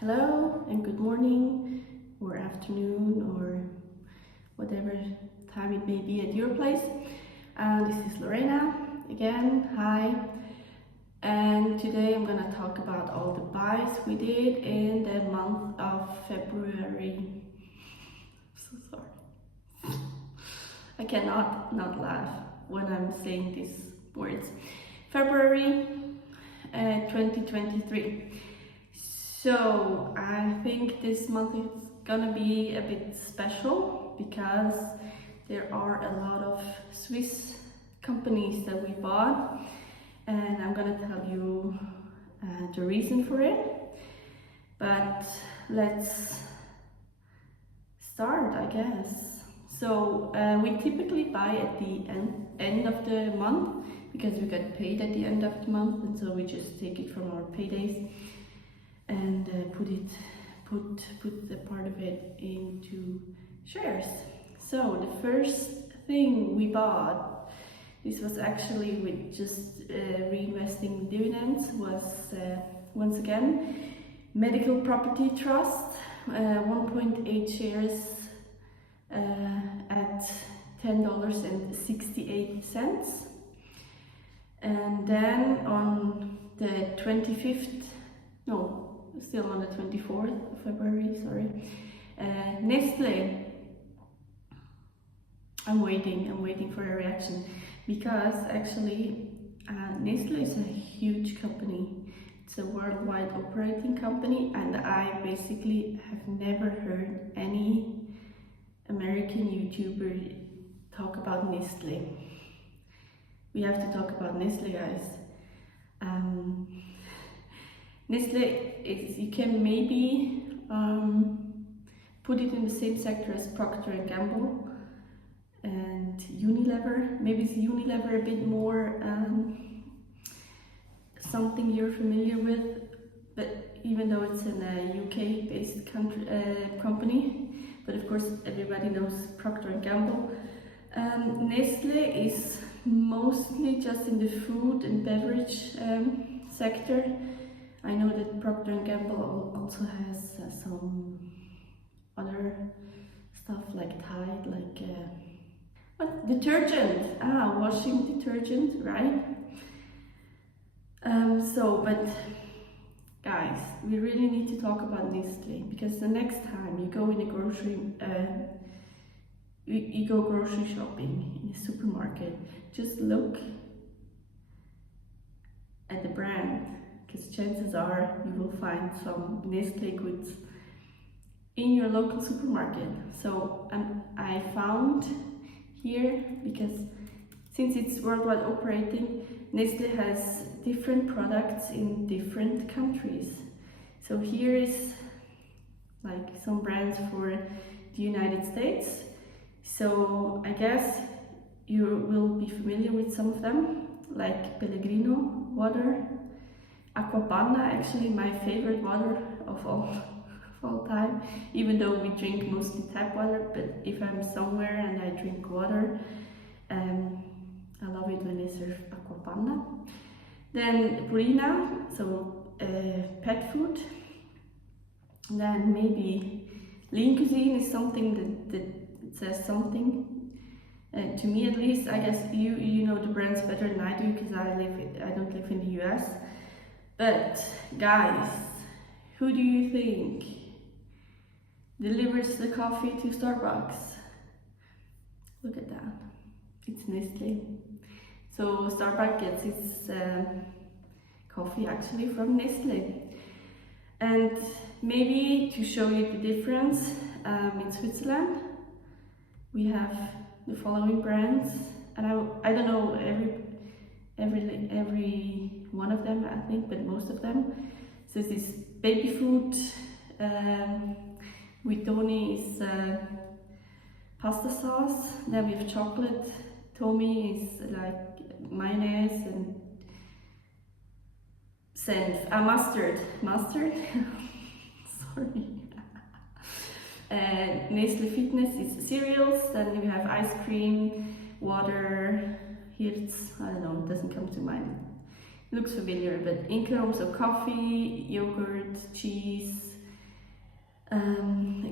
Hello and good morning or afternoon or whatever time it may be at your place. This is Lorena again. Hi. And today I'm gonna talk about all the buys we did in the month of February. So sorry. I cannot not laugh when I'm saying these words. February 2023. So I think this month is gonna be a bit special because there are a lot of Swiss companies that we bought, and I'm gonna tell you the reason for it. But let's start, I guess. So we typically buy at the end of the month because we get paid at the end of the month, and so we just take it from our paydays and put the part of it into shares. So the first thing we bought, this was actually with just reinvesting dividends, was once again Medical Property Trust, 1.8 shares at $10.68. And then on the 25th, no, still on the 24th of February, sorry. Nestle. I'm waiting for a reaction because actually Nestle is a huge company. It's a worldwide operating company, and I basically have never heard any American YouTuber talk about Nestle. We have to talk about Nestle, guys. Nestle is, you can maybe put it in the same sector as Procter & Gamble and Unilever. Maybe it's Unilever a bit more something you're familiar with, but even though it's in a UK based company, but of course everybody knows Procter & Gamble. Nestle is mostly just in the food and beverage sector. I know that Procter & Gamble also has some other stuff like Tide, like what? Detergent, washing detergent, right? But guys, we really need to talk about Nestle, because the next time you go in a grocery, you go grocery shopping in a supermarket, just look at the brand, because chances are you will find some Nestle goods in your local supermarket. So I found here, because since it's worldwide operating, Nestle has different products in different countries. So here is like some brands for the United States. So I guess you will be familiar with some of them, like Pellegrino water, Aquapanna, actually my favorite water of all time, even though we drink mostly tap water, but if I'm somewhere and I drink water, I love it when they serve Aquapanna. Then Purina, so pet food. Then maybe Lean Cuisine is something that says something. To me at least. I guess you know the brands better than I do, because I don't live in the US. But guys, who do you think delivers the coffee to Starbucks? Look at that, it's Nestle. So Starbucks gets its coffee actually from Nestle. And maybe to show you the difference, in Switzerland we have the following brands, and I don't know every one of them, I think, but most of them. So this baby food, Vitoni is pasta sauce. Then we have chocolate. Tommy is like mayonnaise and senf. Mustard. Sorry. Nestle Fitness is cereals. Then we have ice cream, water. Here it's, I don't know, it doesn't come to mind. It looks familiar, but Income, so coffee, yogurt, cheese,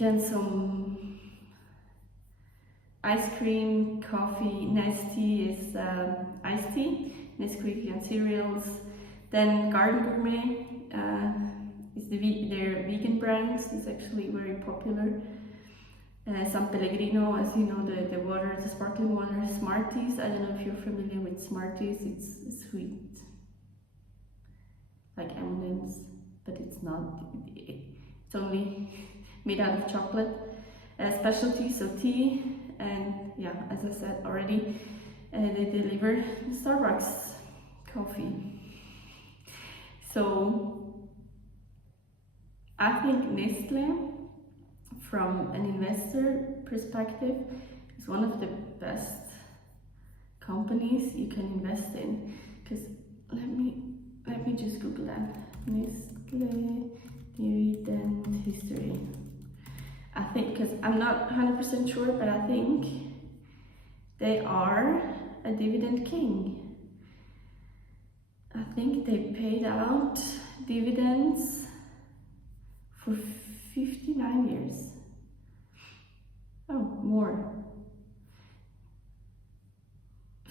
again some ice cream, coffee. Nestea is iced tea, Nesquik and cereals. Then Garden Gourmet is their vegan brand. It's actually very popular. San Pellegrino, as you know, the water, the sparkling water. Smarties, I don't know if you're familiar with Smarties. It's sweet, like M&M's, but it's not. It's only made out of chocolate. Specialty, so tea, and yeah, as I said already, they deliver Starbucks coffee. So I think Nestle, from an investor perspective, is one of the best companies you can invest in. Because let me just Google that. Nestle dividend history. I think, because I'm not 100% sure, but I think they are a dividend king. I think they paid out dividends for 59 years. Oh, more.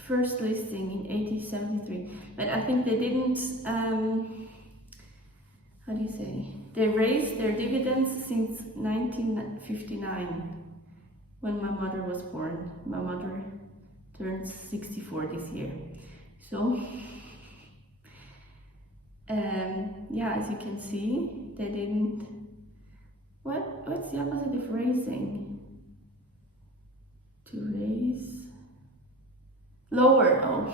First listing in 1873, but I think they didn't, how do you say? They raised their dividends since 1959, when my mother was born. My mother turns 64 this year. So, yeah, as you can see, they didn't. What's the opposite of raising? To raise? Lower. Oh.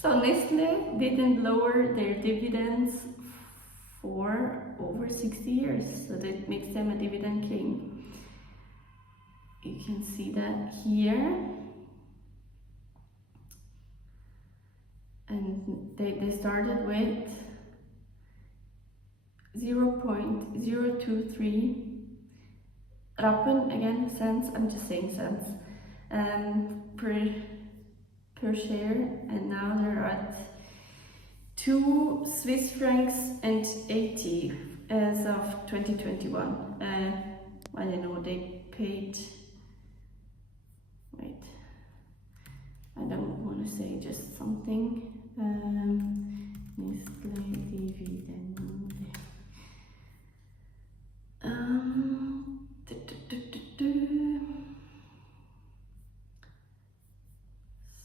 So Nestle didn't lower their dividends for over 60 years, so that makes them a dividend king. You can see that here. And they started with 0.023 Rappen, again cents, I'm just saying cents, per share, and now they're at 2 Swiss francs and 80 as of 2021. I don't know, they paid, wait, I don't want to say just something. Nestle dividend.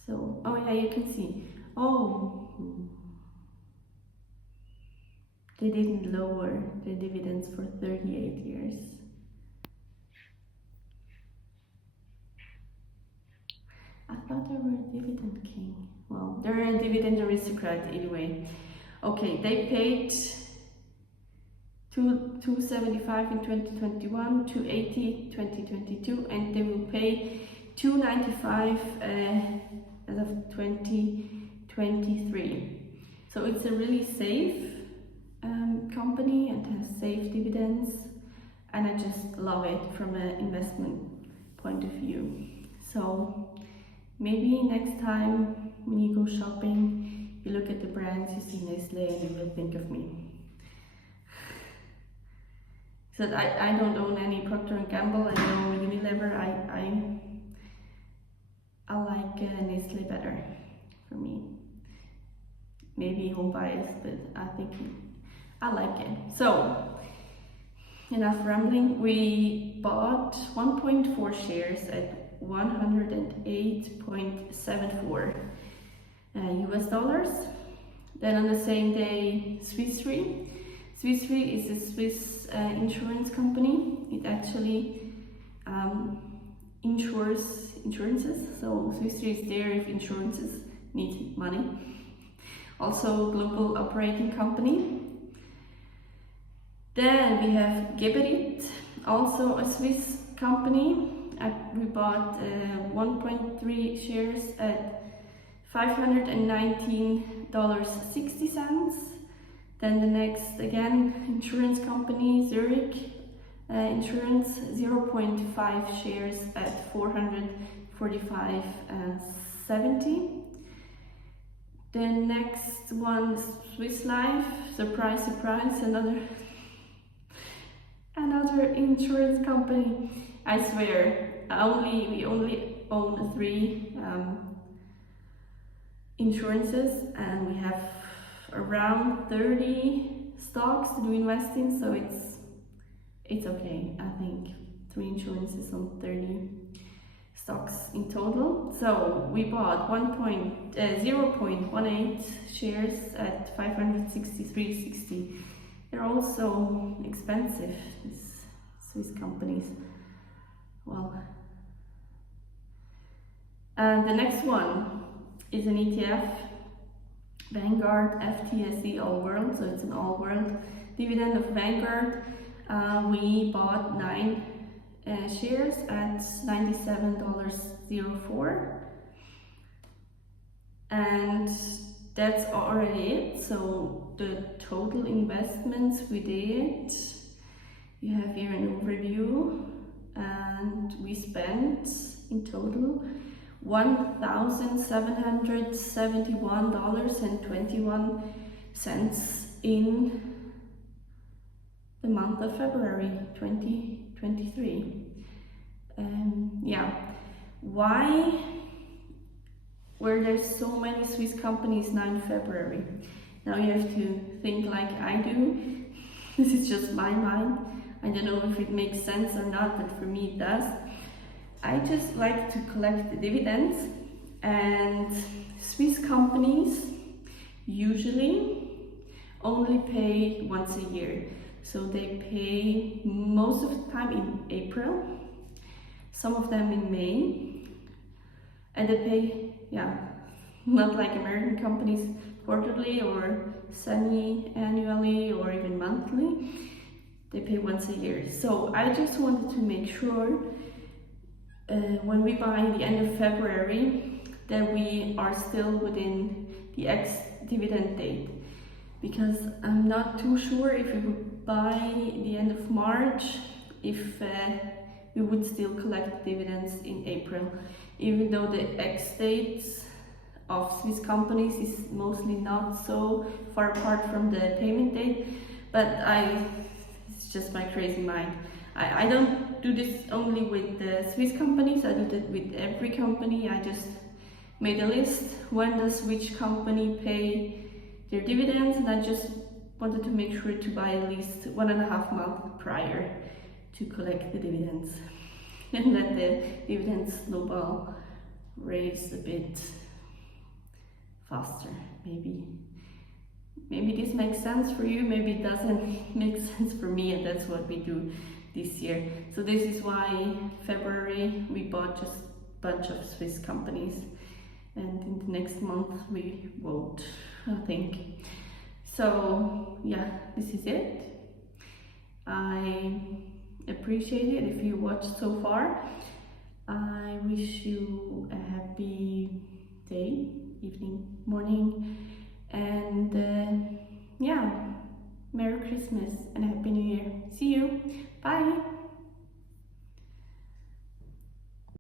So, oh yeah, you can see. Oh, they didn't lower their dividends for 38 years. I thought they were a dividend king. Well, they're a dividend aristocrat anyway. Okay, they paid 275 in 2021, 280 2022, and they will pay 295 as of 2023. So it's a really safe company and has safe dividends, and I just love it from an investment point of view. So maybe next time when you go shopping, you look at the brands, you see Nestle, and you will think of me. So I don't own any Procter & Gamble, I know Unilever. I like Nestle better for me. Maybe home bias, but I think I like it. So, enough rambling. We bought 1.4 shares at 108.74 US dollars. Then on the same day, Swiss Re. Swiss Re is a Swiss insurance company. It actually insures insurances. So Swiss Re is there if insurances need money. Also global operating company. Then we have Geberit, also a Swiss company. We bought 1.3 shares at $519.60. Then the next, again, insurance company, Zurich Insurance, 0.5 shares at $445.70. The next one, Swiss Life, surprise, surprise, another another insurance company. I swear, we only own 3 insurances, and we have around 30 stocks to do invest in, so it's okay. I think 3 insurances on 30 stocks in total. So we bought 0.18 shares at 563.60. They're also expensive, these Swiss companies. Well, and the next one is an ETF, Vanguard FTSE All World. So it's an all world dividend of Vanguard. We bought 9 shares at $97.04, and that's already it. So the total investments we did, you have here an overview, and we spent in total $1,771.21 in the month of February 2023. Why were there so many Swiss companies now in February? Now you have to think like I do. This is just my mind. I don't know if it makes sense or not, but for me it does. I just like to collect the dividends, and Swiss companies usually only pay once a year. So they pay most of the time in April, some of them in May, and they pay, not like American companies, quarterly or semi-annually or even monthly. They pay once a year. So I just wanted to make sure when we buy in the end of February that we are still within the ex-dividend date, because I'm not too sure if we would buy the end of March, if we would still collect dividends in April, even though the ex-dates of Swiss companies is mostly not so far apart from the payment date. But it's just my crazy mind. I don't do this only with the Swiss companies, I do that with every company. I just made a list, when does which company pay their dividends, and I just wanted to make sure to buy at least 1.5 months prior to collect the dividends, and let the dividend snowball raise a bit faster. Maybe this makes sense for you, maybe it doesn't make sense for me, and that's what we do this year. So this is why February we bought just a bunch of Swiss companies, and in the next month we won't, I think. So yeah, this is it. I appreciate it if you watched so far. I wish you a happy day, evening, morning, and Merry Christmas and Happy New Year. See you. Bye.